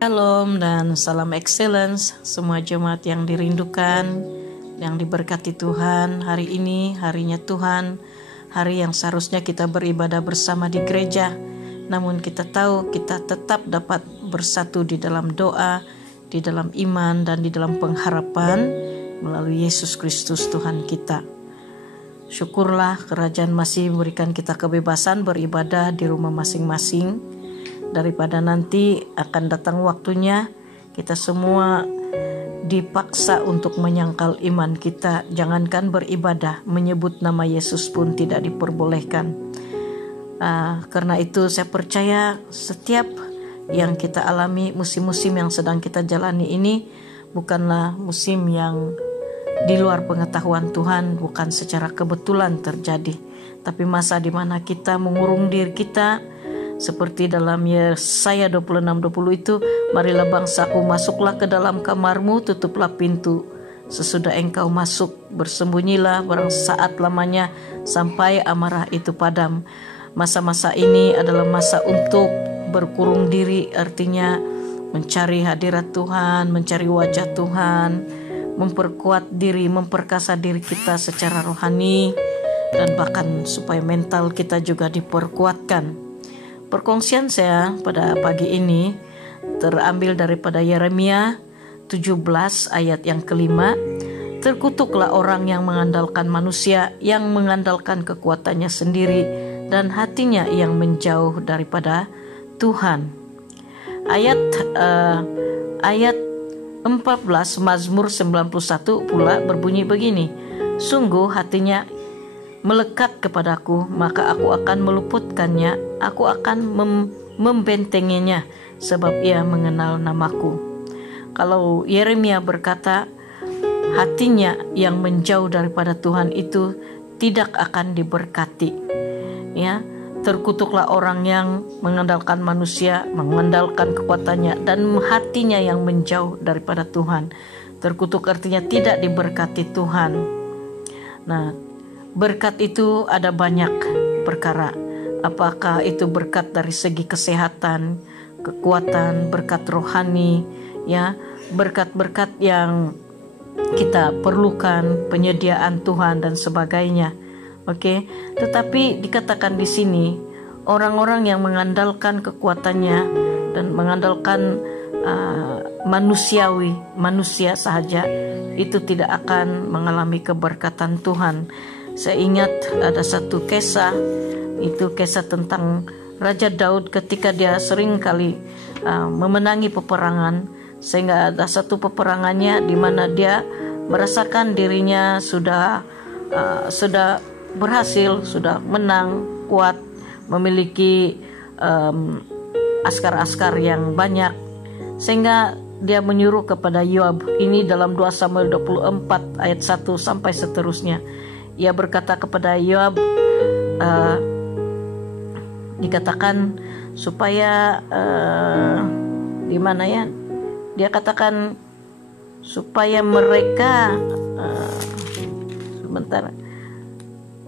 Shalom dan salam excellence semua jemaat yang dirindukan, yang diberkati Tuhan. Hari ini harinya Tuhan, hari yang seharusnya kita beribadah bersama di gereja. Namun kita tahu kita tetap dapat bersatu di dalam doa, di dalam iman dan di dalam pengharapan melalui Yesus Kristus Tuhan kita. Syukurlah kerajaan masih memberikan kita kebebasan beribadah di rumah masing-masing. Daripada nanti akan datang waktunya kita semua dipaksa untuk menyangkal iman kita. Jangankan beribadah, menyebut nama Yesus pun tidak diperbolehkan. Karena itu saya percaya setiap yang kita alami, musim-musim yang sedang kita jalani ini bukanlah musim yang di luar pengetahuan Tuhan, bukan secara kebetulan terjadi, tapi masa di mana kita mengurung diri kita. Seperti dalam Yesaya 26:20 itu, marilah bangsaku masuklah ke dalam kamarmu, tutuplah pintu. Sesudah engkau masuk, bersembunyilah barang saat lamanya sampai amarah itu padam. Masa-masa ini adalah masa untuk berkurung diri, artinya mencari hadirat Tuhan, mencari wajah Tuhan, memperkuat diri, memperkasa diri kita secara rohani, dan bahkan supaya mental kita juga diperkuatkan. Perkongsian saya pada pagi ini terambil daripada Yeremia 17 ayat yang kelima. Terkutuklah orang yang mengandalkan manusia, yang mengandalkan kekuatannya sendiri dan hatinya yang menjauh daripada Tuhan. Ayat 14 Mazmur 91 pula berbunyi begini. Sungguh hatinya melekat kepadaku, maka aku akan meluputkannya, aku akan membentenginya, sebab ia mengenal namaku. Kalau Yeremia berkata hatinya yang menjauh daripada Tuhan itu tidak akan diberkati, ya. Terkutuklah orang yang mengandalkan manusia, mengandalkan kekuatannya, dan hatinya yang menjauh daripada Tuhan. Terkutuk artinya tidak diberkati Tuhan. Nah, berkat itu ada banyak perkara. Apakah itu berkat dari segi kesehatan, kekuatan, berkat rohani, ya, berkat-berkat yang kita perlukan, penyediaan Tuhan dan sebagainya. Oke, tetapi dikatakan di sini orang-orang yang mengandalkan kekuatannya dan mengandalkan manusia sahaja, itu tidak akan mengalami keberkatan Tuhan. Saya ingat ada satu kisah, itu kisah tentang Raja Daud ketika dia sering kali memenangi peperangan, sehingga ada satu peperangannya di mana dia merasakan dirinya sudah berhasil, sudah menang, kuat, memiliki askar-askar yang banyak, sehingga dia menyuruh kepada Yoab. Ini dalam 2 Samuel 24 ayat 1 sampai seterusnya. Ia berkata kepada Yoab, dikatakan supaya di mana ya? Dia katakan supaya mereka sebentar.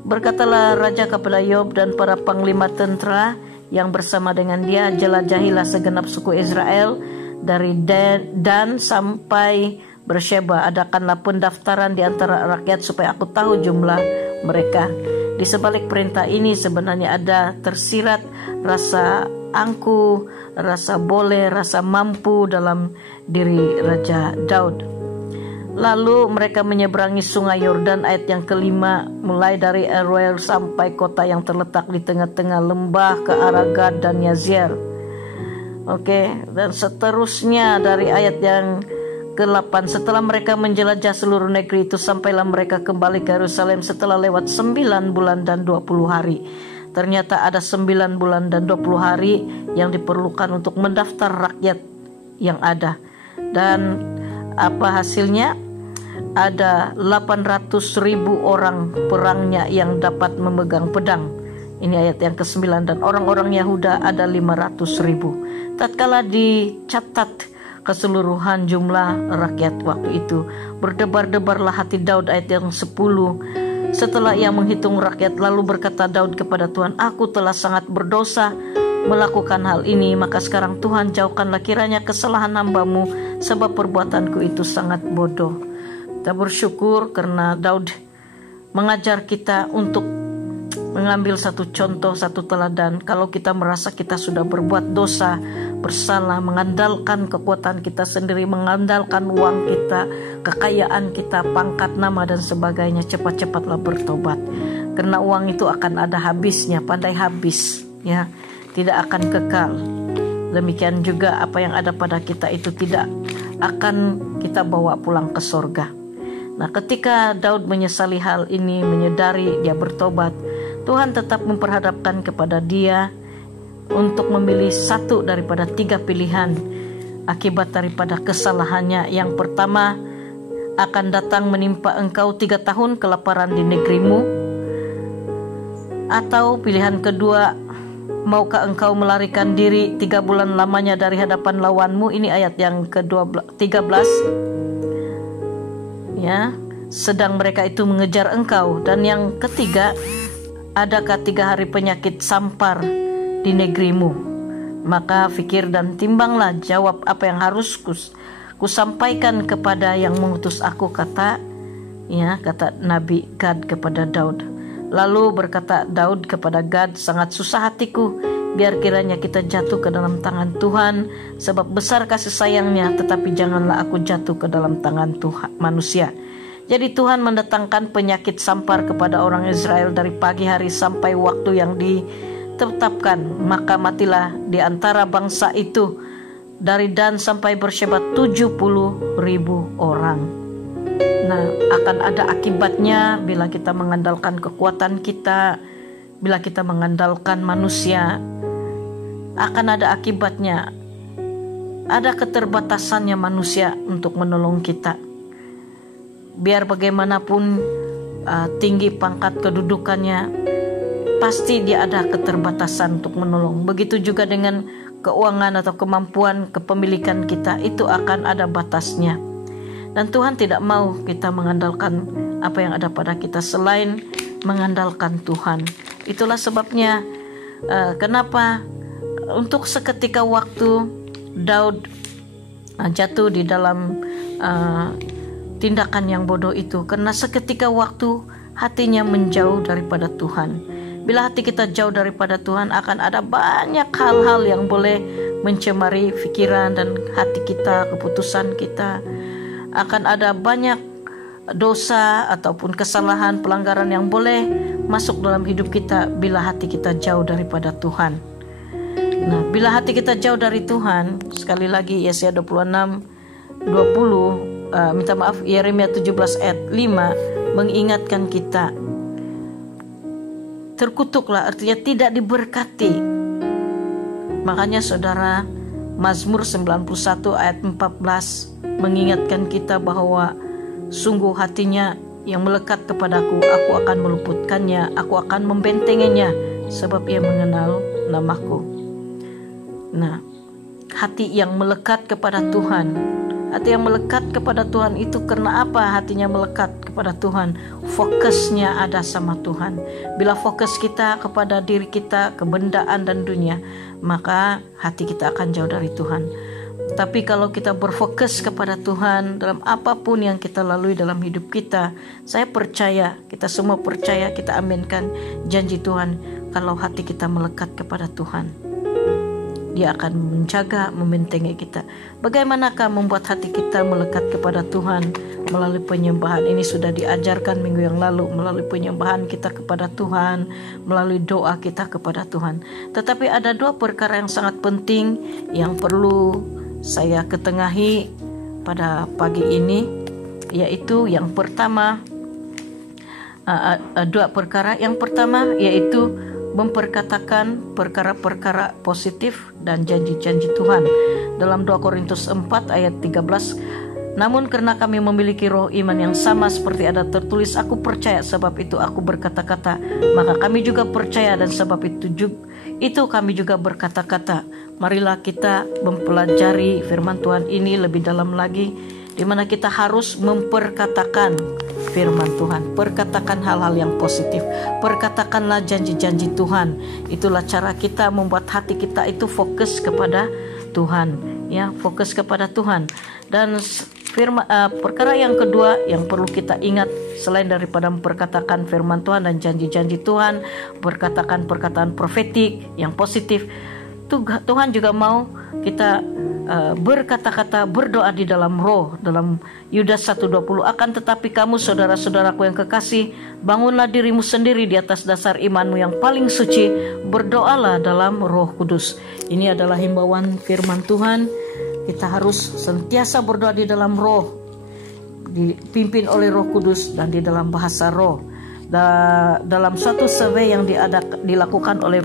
Berkatalah raja kepada Yoab dan para panglima tentara yang bersama dengan dia, jelajahilah segenap suku Israel dari Dan sampai Bersyeba, adakanlah pendaftaran di antara rakyat supaya aku tahu jumlah mereka. Di sebalik perintah ini sebenarnya ada tersirat rasa angkuh, rasa boleh, rasa mampu dalam diri Raja Daud. Lalu mereka menyeberangi sungai Yordan, ayat yang kelima, mulai dari Aroer sampai kota yang terletak di tengah-tengah lembah ke arah Gad dan Yazer. Oke, dan seterusnya dari ayat yang ke-8, setelah mereka menjelajah seluruh negeri itu, sampailah mereka kembali ke Yerusalem setelah lewat 9 bulan dan 20 hari. Ternyata ada 9 bulan dan 20 hari yang diperlukan untuk mendaftar rakyat yang ada. Dan apa hasilnya? Ada 800.000 orang perangnya yang dapat memegang pedang. Ini ayat yang ke-9. Dan orang-orang Yahuda ada 500.000. Tatkala dicatat keseluruhan jumlah rakyat waktu itu, berdebar-debarlah hati Daud, ayat yang 10. Setelah ia menghitung rakyat, lalu berkata Daud kepada Tuhan, aku telah sangat berdosa, melakukan hal ini, maka sekarang Tuhan jauhkanlah kiranya kesalahan hamba-Mu, sebab perbuatanku itu sangat bodoh. Kita bersyukur karena Daud mengajar kita untuk mengambil satu contoh, satu teladan. Kalau kita merasa kita sudah berbuat dosa, bersalah, mengandalkan kekuatan kita sendiri, mengandalkan uang kita, kekayaan kita, pangkat, nama dan sebagainya, cepat-cepatlah bertobat. Karena uang itu akan ada habisnya, pandai habis, ya, tidak akan kekal. Demikian juga apa yang ada pada kita itu tidak akan kita bawa pulang ke sorga. Nah, ketika Daud menyesali hal ini, menyadari dia bertobat, Tuhan tetap memperhadapkan kepada dia untuk memilih satu daripada 3 pilihan akibat daripada kesalahannya. Yang pertama, akan datang menimpa engkau 3 tahun kelaparan di negerimu. Atau pilihan kedua, maukah engkau melarikan diri 3 bulan lamanya dari hadapan lawanmu? Ini ayat yang ke-13. Ya, sedang mereka itu mengejar engkau. Dan yang ketiga, adakah 3 hari penyakit sampar di negerimu? Maka fikir dan timbanglah, jawab apa yang harus kusampaikan kepada yang mengutus aku, kata Nabi Gad kepada Daud. Lalu berkata Daud kepada Gad, sangat susah hatiku, biar kiranya kita jatuh ke dalam tangan Tuhan, sebab besar kasih sayangnya, tetapi janganlah aku jatuh ke dalam tangan Tuhan manusia. Jadi Tuhan mendatangkan penyakit sampar kepada orang Israel dari pagi hari sampai waktu yang ditetapkan. Maka matilah di antara bangsa itu dari Dan sampai Beersheba 70.000 orang. Nah, akan ada akibatnya bila kita mengandalkan kekuatan kita, bila kita mengandalkan manusia, akan ada akibatnya. Ada keterbatasannya manusia untuk menolong kita. Biar bagaimanapun tinggi pangkat kedudukannya, pasti dia ada keterbatasan untuk menolong. Begitu juga dengan keuangan atau kemampuan kepemilikan kita, itu akan ada batasnya. Dan Tuhan tidak mau kita mengandalkan apa yang ada pada kita selain mengandalkan Tuhan. Itulah sebabnya kenapa untuk seketika waktu Daud jatuh di dalam tindakan yang bodoh itu, karena seketika waktu hatinya menjauh daripada Tuhan. Bila hati kita jauh daripada Tuhan, akan ada banyak hal-hal yang boleh mencemari pikiran dan hati kita, keputusan kita. Akan ada banyak dosa ataupun kesalahan, pelanggaran yang boleh masuk dalam hidup kita bila hati kita jauh daripada Tuhan. Nah, bila hati kita jauh dari Tuhan, sekali lagi Yesaya 26:20, Yeremia 17 ayat 5 mengingatkan kita, terkutuklah, artinya tidak diberkati. Makanya saudara, Mazmur 91 ayat 14 mengingatkan kita bahwa sungguh hatinya yang melekat kepadaku, aku akan meluputkannya, aku akan membentenginya, sebab ia mengenal namaku. Nah, hati yang melekat kepada Tuhan, hati yang melekat kepada Tuhan itu karena apa hatinya melekat kepada Tuhan? Fokusnya ada sama Tuhan. Bila fokus kita kepada diri kita, kebendaan dan dunia, maka hati kita akan jauh dari Tuhan. Tapi kalau kita berfokus kepada Tuhan dalam apapun yang kita lalui dalam hidup kita, saya percaya, kita semua percaya, kita aminkan janji Tuhan, kalau hati kita melekat kepada Tuhan, Dia akan menjaga, membentengi kita. Bagaimanakah membuat hati kita melekat kepada Tuhan? Melalui penyembahan. Ini sudah diajarkan minggu yang lalu, melalui penyembahan kita kepada Tuhan, melalui doa kita kepada Tuhan. Tetapi ada 2 perkara yang sangat penting yang perlu saya ketengahi pada pagi ini, yaitu yang pertama, 2 perkara. Yang pertama yaitu memperkatakan perkara-perkara positif dan janji-janji Tuhan. Dalam 2 Korintus 4 ayat 13, namun karena kami memiliki roh iman yang sama seperti ada tertulis, aku percaya sebab itu aku berkata-kata, maka kami juga percaya dan sebab itu kami juga berkata-kata. Marilah kita mempelajari firman Tuhan ini lebih dalam lagi, di mana kita harus memperkatakan firman Tuhan, perkatakan hal-hal yang positif, perkatakanlah janji-janji Tuhan. Itulah cara kita membuat hati kita itu fokus kepada Tuhan, ya, fokus kepada Tuhan. Dan perkara yang kedua yang perlu kita ingat, selain daripada memperkatakan firman Tuhan dan janji-janji Tuhan, berkatakan perkataan profetik yang positif, Tuhan juga mau kita berkata-kata, berdoa di dalam roh. Dalam Yudas 1:20, akan tetapi kamu saudara-saudaraku yang kekasih, bangunlah dirimu sendiri di atas dasar imanmu yang paling suci, berdoalah dalam Roh Kudus. Ini adalah himbauan firman Tuhan. Kita harus senantiasa berdoa di dalam roh, dipimpin oleh Roh Kudus dan di dalam bahasa roh. Dalam satu survei yang dilakukan oleh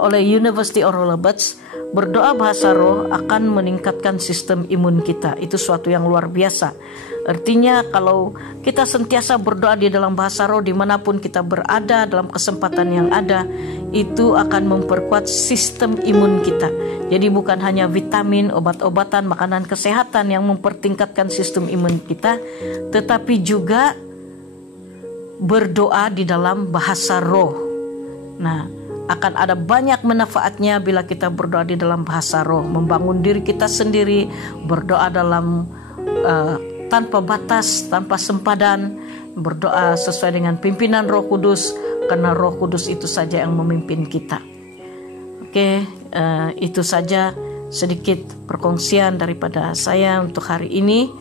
oleh University of Roberts, berdoa bahasa roh akan meningkatkan sistem imun kita. Itu suatu yang luar biasa. Artinya kalau kita sentiasa berdoa di dalam bahasa roh dimanapun kita berada, dalam kesempatan yang ada, itu akan memperkuat sistem imun kita. Jadi bukan hanya vitamin, obat-obatan, makanan kesehatan yang mempertingkatkan sistem imun kita, tetapi juga berdoa di dalam bahasa roh. Nah, akan ada banyak manfaatnya bila kita berdoa di dalam bahasa roh, membangun diri kita sendiri, berdoa dalam tanpa batas, tanpa sempadan, berdoa sesuai dengan pimpinan Roh Kudus, karena Roh Kudus itu saja yang memimpin kita. Oke, itu saja sedikit perkongsian daripada saya untuk hari ini.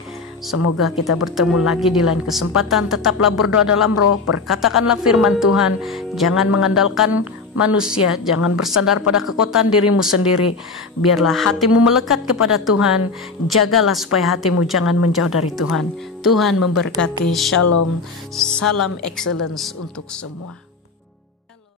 Semoga kita bertemu lagi di lain kesempatan. Tetaplah berdoa dalam roh, berkatakanlah firman Tuhan, jangan mengandalkan manusia, jangan bersandar pada kekuatan dirimu sendiri. Biarlah hatimu melekat kepada Tuhan, jagalah supaya hatimu jangan menjauh dari Tuhan. Tuhan memberkati. Shalom, salam excellence untuk semua.